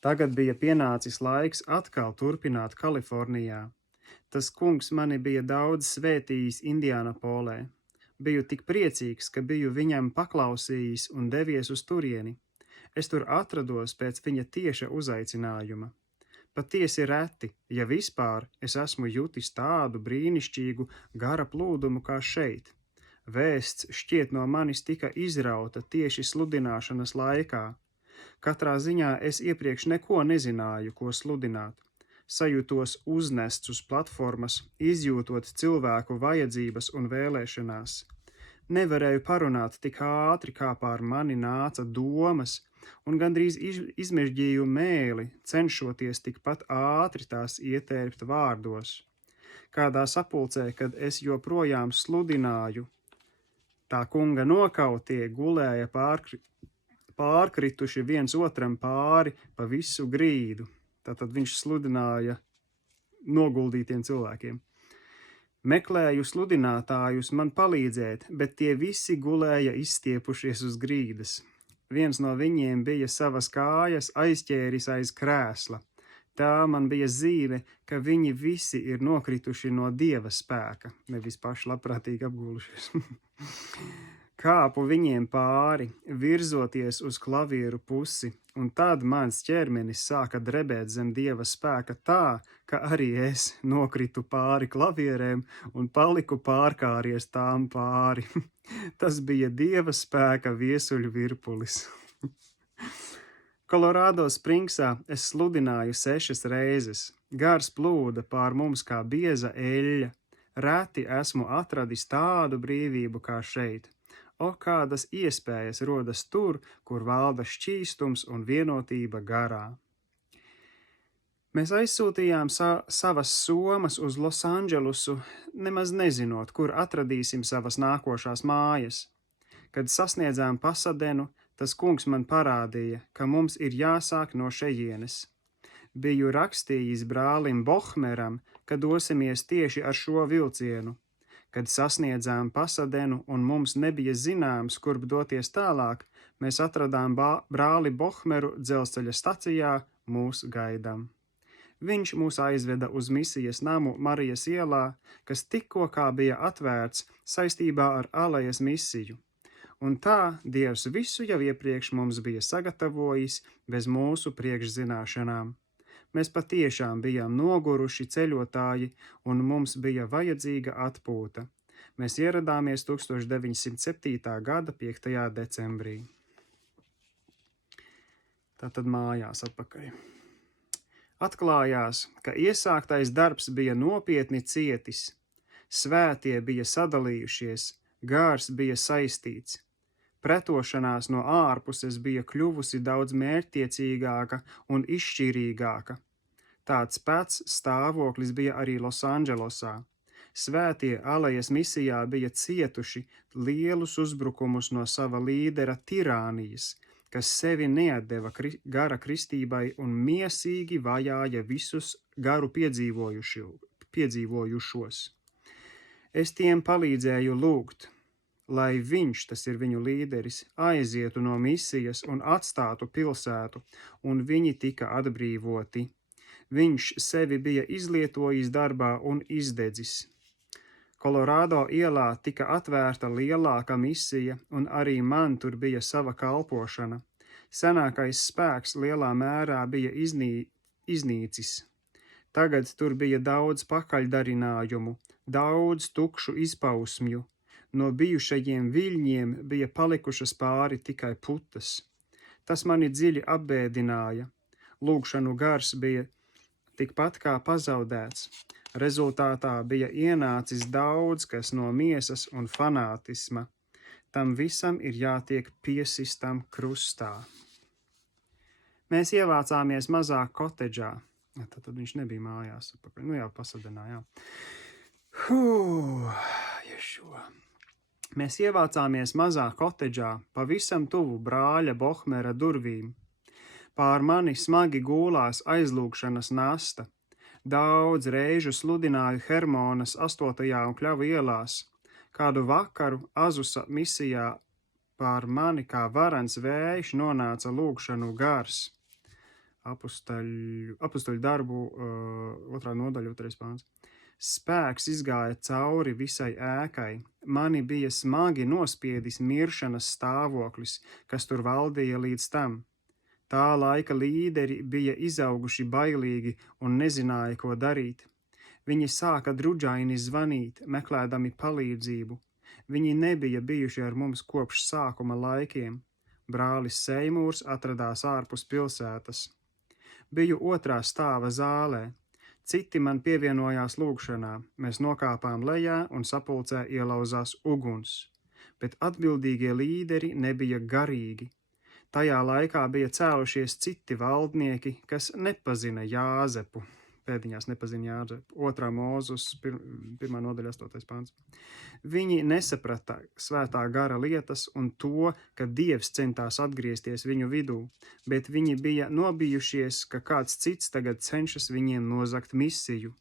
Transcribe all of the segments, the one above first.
Tagad bija pienācis laiks atkal turpināt Kalifornijā. Tas kungs mani bija daudz svētījis Indiānapolē. Biju tik priecīgs, ka biju viņam paklausījis un devies uz turieni. Es tur atrados pēc viņa tieša uzaicinājuma. Patiesi reti, ja vispār, es esmu jutis tādu brīnišķīgu gara plūdumu kā šeit. Vēsts šķiet no manis tika izrauta tieši sludināšanas laikā. Katrā ziņā es iepriekš neko nezināju, ko sludināt. Sajūtos uznests uz platformas, izjūtot cilvēku vajadzības un vēlēšanās. Nevarēju parunāt tik ātri, kā pār mani nāca domas, un gandrīz izmežģīju mēli, cenšoties tikpat ātri tās ietērpt vārdos. Kādā sapulcē, kad es joprojām sludināju, tā kunga nokautie gulēja pārkrituši viens otram pāri pa visu grīdu. Tātad viņš sludināja noguldītiem cilvēkiem. Meklēju sludinātājus man palīdzēt, bet tie visi gulēja izstiepušies uz grīdas. Viens no viņiem bija savas kājas aizķēris aiz krēsla. Tā man bija zīme, ka viņi visi ir nokrituši no Dieva spēka, nevis paši labprātīgi apgulušies. Kāpu viņiem pāri, virzoties uz klavieru pusi, un tad mans ķermenis sāka drebēt zem Dieva spēka tā, ka arī es nokritu pāri klavierēm un paliku pārkāries tām pāri. Tas bija Dieva spēka viesuļu virpulis. Kolorādo Springsā es sludināju 6 reizes. Gars plūda pār mums kā bieza eļļa. Reti esmu atradis tādu brīvību kā šeit. O, kādas iespējas rodas tur, kur valda šķīstums un vienotība garā. Mēs aizsūtījām savas somas uz Losandželusu, nemaz nezinot, kur atradīsim savas nākošās mājas. Kad sasniedzām Pasadenu, tas kungs man parādīja, ka mums ir jāsāk no šejienes. Biju rakstījis brālim Bohmeram, ka dosimies tieši ar šo vilcienu. Kad sasniedzām Pasadenu un mums nebija zināms, kurp doties tālāk, mēs atradām brāli Bohmeru dzelzceļa stacijā mūs gaidām. Viņš mūs aizveda uz misijas namu Marijas ielā, kas tikko kā bija atvērts saistībā ar Alejas misiju. Un tā Dievs visu jau iepriekš mums bija sagatavojis bez mūsu priekšzināšanām. Mēs patiešām bijām noguruši ceļotāji, un mums bija vajadzīga atpūta. Mēs ieradāmies 1907. gada 5. decembrī. Tātad mājās atpakaļ. Atklājās, ka iesāktais darbs bija nopietni cietis. Svētie bija sadalījušies, gārs bija saistīts. Pretošanās no ārpuses bija kļuvusi daudz mērķtiecīgāka un izšķirīgāka. Tāds pats stāvoklis bija arī Losandželosā. Svētie Alejas misijā bija cietuši lielus uzbrukumus no sava līdera tirānijas, kas sevi neatdeva gara kristībai un miesīgi vajāja visus garu piedzīvojušos. Es tiem palīdzēju lūgt, lai viņš, tas ir viņu līderis, aizietu no misijas un atstātu pilsētu, un viņi tika atbrīvoti. Viņš sevi bija izlietojis darbā un izdedzis. Kolorādo ielā tika atvērta lielāka misija, un arī man tur bija sava kalpošana. Senākais spēks lielā mērā bija iznīcis. Tagad tur bija daudz pakaļdarinājumu, daudz tukšu izpausmju. No bijušajiem viļņiem bija palikušas pāri tikai putas. Tas mani dziļi apbēdināja. Lūgšanu gars bija tikpat kā pazaudēts. Rezultātā bija ienācis daudz kas no miesas un fanātisma. Tam visam ir jātiek piesistam krustā. Mēs ievācāmies mazā kotedžā. Tad viņš nebija mājās. Pasadenā, jā. Ješua. Mēs ievācāmies mazā kotedžā, pavisam tuvu brāļa Bohmera durvīm. Pār mani smagi gūlās aizlūgšanas nasta. Daudz reižu sludināju Hermonas 8. un Kļavu ielās. Kādu vakaru Azusa misijā pār mani kā varens vējš nonāca lūgšanu gars. Apustuļu darbu 2. nodaļa, 2. pāns. Spēks izgāja cauri visai ēkai, mani bija smagi nospiedis miršanas stāvoklis, kas tur valdīja līdz tam. Tā laika līderi bija izauguši bailīgi un nezināja, ko darīt. Viņi sāka drudžaini zvanīt, meklēdami palīdzību. Viņi nebija bijuši ar mums kopš sākuma laikiem. Brālis Seimūrs atradās ārpus pilsētas. Biju 2. stāva zālē. Citi man pievienojās lūgšanā, mēs nokāpām lejā un sapulcē ielauzās uguns. Bet atbildīgie līderi nebija garīgi. Tajā laikā bija cēlušies citi valdnieki, kas nepazina Jāzepu. Pēdiņās nepazina Jāzepu. 2. Mūzus, 1. nodaļa, 8. pāns. Viņi nesaprata svētā gara lietas un to, ka Dievs centās atgriezties viņu vidū, bet viņi bija nobijušies, ka kāds cits tagad cenšas viņiem nozagt misiju.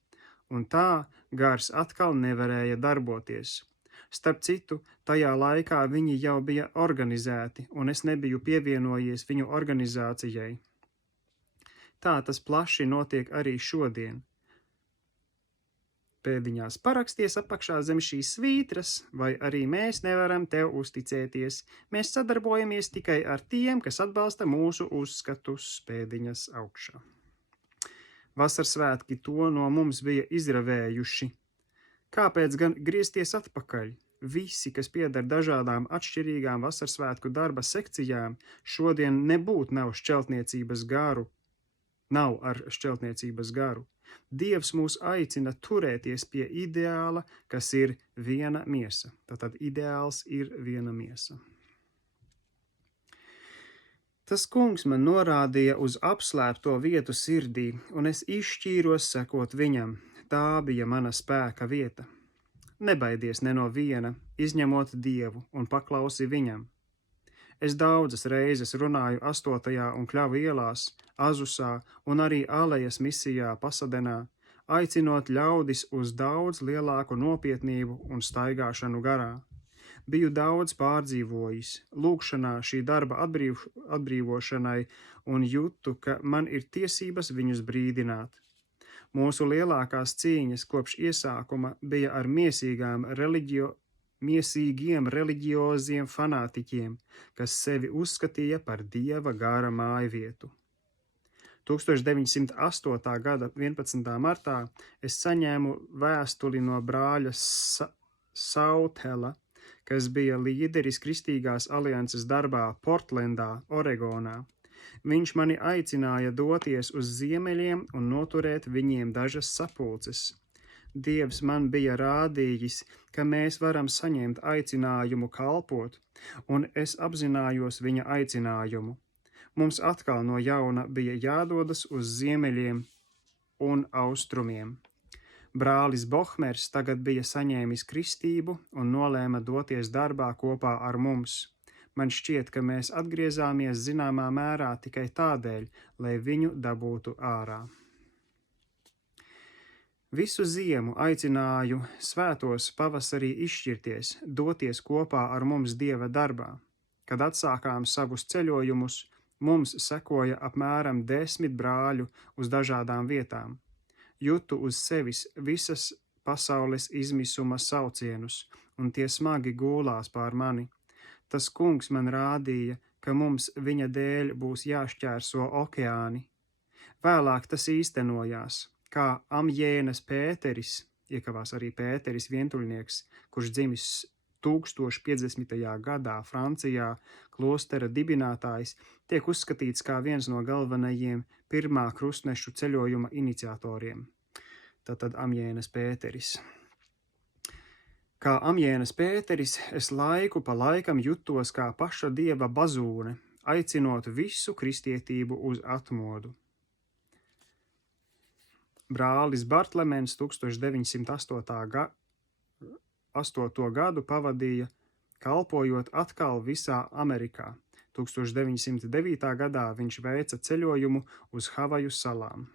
Un tā gars atkal nevarēja darboties. Starp citu, tajā laikā viņi jau bija organizēti, un es nebiju pievienojies viņu organizācijai. Tā tas plaši notiek arī šodien. Pēdiņās paraksties apakšā zem šīs svītras, vai arī mēs nevaram tev uzticēties. Mēs sadarbojamies tikai ar tiem, kas atbalsta mūsu uzskatus. Pēdiņas augšā. Vasarsvētki to no mums bija izravējuši. Kāpēc gan griezties atpakaļ? Visi, kas pieder dažādām atšķirīgām vasarsvētku darba sekcijām, šodien nav ar šķeltniecības garu. Dievs mūs aicina turēties pie ideāla, kas ir viena miesa. Tātad ideāls ir viena miesa. Tas kungs man norādīja uz apslēpto vietu sirdī, un es izšķīros sekot viņam. Tā bija mana spēka vieta. Nebaidies ne no viena, izņemot Dievu un paklausi viņam. Es daudzas reizes runāju 8. un Kļavu ielās, Azusā un arī Alejas misijā Pasadenā, aicinot ļaudis uz daudz lielāku nopietnību un staigāšanu garā. Biju daudz pārdzīvojis, lūgšanā šī darba atbrīvošanai un jūtu, ka man ir tiesības viņus brīdināt. Mūsu lielākās cīņas kopš iesākuma bija ar miesīgiem reliģioziem fanātiķiem, kas sevi uzskatīja par Dieva gara mājvietu. 1908. gada 11. martā es saņēmu vēstuli no brāļa Sauthela, kas bija līderis Kristīgās alianses darbā Portlendā, Oregonā. Viņš mani aicināja doties uz ziemeļiem un noturēt viņiem dažas sapulces. Dievs man bija rādījis, ka mēs varam saņemt aicinājumu kalpot, un es apzinājos viņa aicinājumu. Mums atkal no jauna bija jādodas uz ziemeļiem un austrumiem. Brālis Bohmers tagad bija saņēmis kristību un nolēma doties darbā kopā ar mums. Man šķiet, ka mēs atgriezāmies zināmā mērā tikai tādēļ, lai viņu dabūtu ārā. Visu ziemu aicināju svētos pavasarī izšķirties, doties kopā ar mums Dieva darbā. Kad atsākām savus ceļojumus, mums sekoja apmēram 10 brāļu uz dažādām vietām. Jutu uz sevis visas pasaules izmisuma saucienus, un tie smagi gūlās pār mani. Tas kungs man rādīja, ka mums viņa dēļ būs jāšķērso okeāni. Vēlāk tas īstenojās. Kā Amjēnas Pēteris, iekavās arī Pēteris vientuļnieks, kurš dzimis 1050. gadā Francijā, klostera dibinātājs, tiek uzskatīts kā viens no galvenajiem pirmā krustnešu ceļojuma iniciatoriem. Tātad Amjēnas Pēteris. Kā Amjēnas Pēteris, es laiku pa laikam jutos kā paša Dieva bazūne, aicinot visu kristietību uz atmodu. Brālis Bartlemens 1908. gadu pavadīja, kalpojot atkal visā Amerikā. 1909. gadā viņš veica ceļojumu uz Havaju salām.